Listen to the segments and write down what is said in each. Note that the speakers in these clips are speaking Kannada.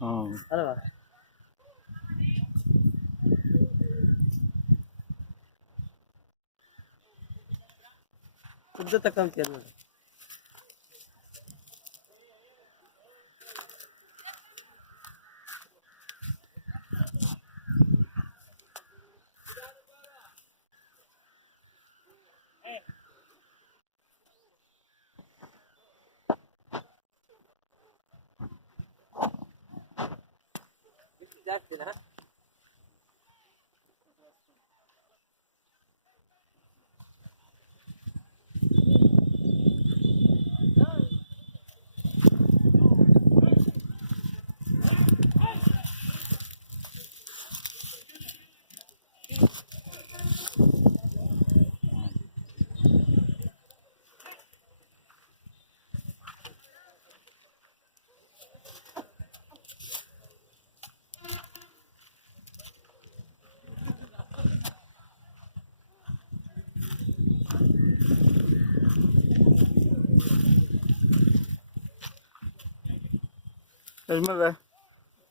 ಅಲ್ವಾ? ಉದ್ದ ತಕ್ಕಂತೀಯ ನೋಡಿ. ಜಾಸ್ತಿನಾ? ಯಜಮಾನ್ರೆ,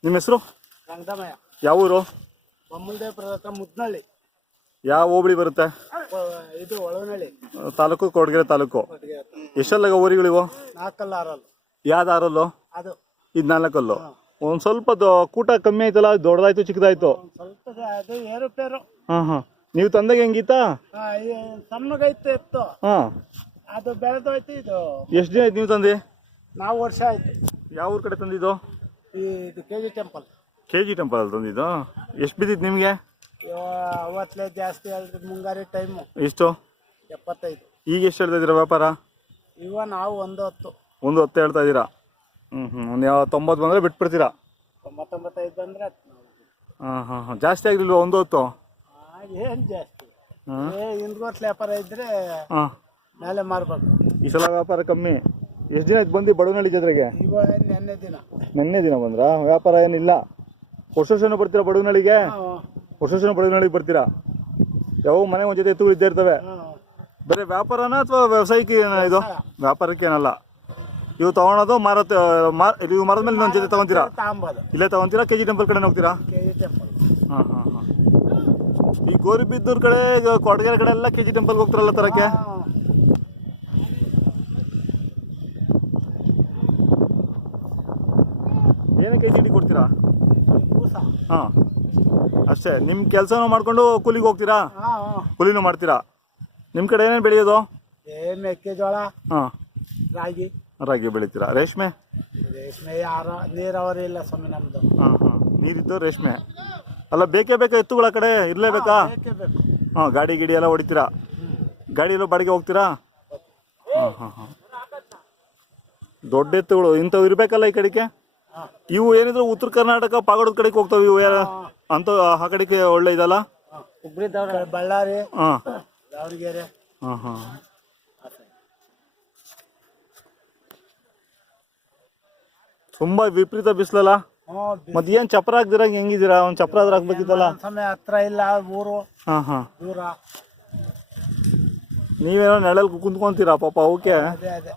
ನಿಮ್ಮ ಹೆಸರು? ರಂಗದಮಯ್ಯ. ಯಾವ ಊರು? ಬೊಮ್ಮಲದೇವಪುರದ ಹತ್ರ ಮುದ್ನಳ್ಳಿ. ಯಾವ ಹೋಬಳಿ ಬರುತ್ತೆ? ಇದು ಒಳವನಹಳ್ಳಿ ತಾಲೂಕು, ಕೊಡಗೆರೆ ತಾಲೂಕು. ಎಷ್ಟೆಲ್ಲ ಊರುಗಳಿವು? 4 6 ಯಾವ್ದು 6 ಅದು ಇದು 4 ಒಂದು ಸ್ವಲ್ಪ ಕೂಟ ಕಮ್ಮಿ ಆಯ್ತಲ್ಲ, ದೊಡ್ಡದಾಯ್ತು ಚಿಕ್ಕದಾಯ್ತು? ಸ್ವಲ್ಪ ಅದು ಏರುಪೇರು. ನೀವು ತಂದಾಗ ಹೆಂಗಿತ್ತಾ? ಸಣ್ಣಗೈತೆ ಇತ್ತು, ಅದು ಬೆಳೆದೋಯ್ತು. ಇದು ಎಷ್ಟು ದಿನ ಆಯ್ತು ನೀವು ತಂದು? ನಾವು ವರ್ಷ ಆಯ್ತು. ಯಾವ ಊರ್ ಕಡೆ ತಂದಿದ್ದು? ಇದು KG ಟೆಂಪಲ್. KG ಟೆಂಪಲ್ ಅಲ್ಲಿ ತಂದಿದ್ದು. ಎಷ್ಟು ಬಿದ್ದಿತ್ತು ನಿಮಗೆ? ಅವತ್ತಲೇ ಜಾಸ್ತಿ ಆದ್ರೆ ಮುಂಗಾರಿ ಟೈಮು. ಎಷ್ಟು? 75. ಈಗ ಎಷ್ಟು ಹೇಳ್ತಾ ಇದ್ದೀರಾ ವ್ಯಾಪಾರ? ಇವ ನಾವು 110. 110 ಹೇಳ್ತಾ ಇದ್ದೀರಾ? ಒಂದು 90 ಬಂದರೆ ಬಿಟ್ಬಿಡ್ತೀರಾ? 95 ಬಂದ್ರೆ ಜಾಸ್ತಿ ಆಗಿಲ್ವ 110? ಏನು ಜಾಸ್ತಿ, ಹಿಂದ್ಗೊತ್ತು ವ್ಯಾಪಾರ ಇದ್ರೆ ಮೇಲೆ ಮಾರ್ಬೇಕು. ಈ ಸಲ ವ್ಯಾಪಾರ ಕಮ್ಮಿ. ಎಷ್ಟು ದಿನ ಆಯ್ತು ಬಂದು ಬಡವನಹಳ್ಳಿ ಜಾತ್ರೆಗೆ? ಇವಾಗ ನೆನ್ನೆ ದಿನ. ನೆನ್ನೆ ದಿನ ಬಂದ್ರಾ? ವ್ಯಾಪಾರ ಏನಿಲ್ಲ? ವರ್ಷ ಬರ್ತೀರಾ ಬಡವನಹಳ್ಳಿಗೆ? ವರ್ಷ ಬಡವನಹಳ್ಳಿಗೆ ಬರ್ತೀರಾ? ಯಾವ ಮನೆ ಒಂದು ಜೊತೆ ಎತ್ತುಗಳು ಇದ್ದೇ ಇರ್ತವೆ. ಬರೀ ವ್ಯಾಪಾರನ ಅಥವಾ ವ್ಯವಸಾಯಕ್ಕೆ ಇದು? ವ್ಯಾಪಾರಕ್ಕೇನಲ್ಲ. ಇವು ತಗೊಳೋದು ಇವು ಮರದ ಮೇಲೆ ಇನ್ನೊಂದು ಜೊತೆ ತಗೊಂತೀರಾ? ಇಲ್ಲೇ ತಗೊಂತೀರಾ? KG ಟೆಂಪಲ್ ಕಡೆ ಹೋಗ್ತೀರಾ? ಈ ಗೋರಿಬಿದ್ದೂರ್ ಕಡೆ, ಕೊಡಗೆರೆ ಕಡೆ ಎಲ್ಲ KG ಟೆಂಪಲ್ಗೆ ಹೋಗ್ತಾರಲ್ಲ ತರಕ್ಕೆ. ಏನಕ್ಕೆ KG ಕೊಡ್ತೀರಾ? ಅಷ್ಟೇ. ನಿಮ್ಮ ಕೆಲಸನೂ ಮಾಡ್ಕೊಂಡು ಕೂಲಿಗೆ ಹೋಗ್ತೀರಾ? ಕೂಲಿನೂ ಮಾಡ್ತೀರಾ? ನಿಮ್ಮ ಕಡೆ ಏನೇನು ಬೆಳೆಯೋದು? ಮೆಕ್ಕೆಜೋಳ, ರಾಗಿ ಬೆಳಿತೀರಾ? ರೇಷ್ಮೆ ಯಾರೋ ನೀರಾವರಿ ಇಲ್ಲ ಸ್ವಾಮಿ ನಮ್ದು. ನೀರಿದ್ದು ರೇಷ್ಮೆ ಅಲ್ಲ. ಬೇಕೇ ಬೇಕಾ ಎತ್ತುಗಳ ಕಡೆ? ಇರಲೇಬೇಕಾ? ಗಾಡಿ ಗಿಡಿ ಎಲ್ಲ ಹೊಡಿತೀರಾ? ಗಾಡಿಯಲ್ಲೂ ಬಾಡಿಗೆ ಹೋಗ್ತೀರಾ? ದೊಡ್ಡ ಎತ್ತುಗಳು ಇಂಥವು ಇರಬೇಕಲ್ಲ ಈ ಕಡೆಗೆ. ಇವು ಏನಿದ್ರು ಉತ್ತರ ಕರ್ನಾಟಕ ಪಾಗೋಡದ ಕಡೆಗೆ ಹೋಗ್ತಾವೆ ಇವು. ಅಂತ ಆ ಕಡೆಗೆ ಒಳ್ಳೆ ಇದಲ್ಲ? ಬಳ್ಳಾರಿ, ದಾವಣಗೆರೆ. ತುಂಬಾ ವಿಪರೀತ ಬಿಸಿಲಲ್ಲ? ಮತ್ತೇನ್ ಚಪ್ರ ಹಾಕ್ದಿರ ಹೆಂಗಿದ್ದೀರಾ? ಒಂದ್ ಚಪ್ರ ಆದ್ರೆ ಹಾಕ್ಬೇಕಿತ್ತಲ್ಲ. ಸಮಯ ಹತ್ರ ಇಲ್ಲ ಊರು, ದೂರ. ನೀವೇನೋ ನೆಳಲ್ ಕುಂತ್ಕೊಂತೀರಾ ಪಾಪ ಅವಕ್ಕೆ. ಅದೇ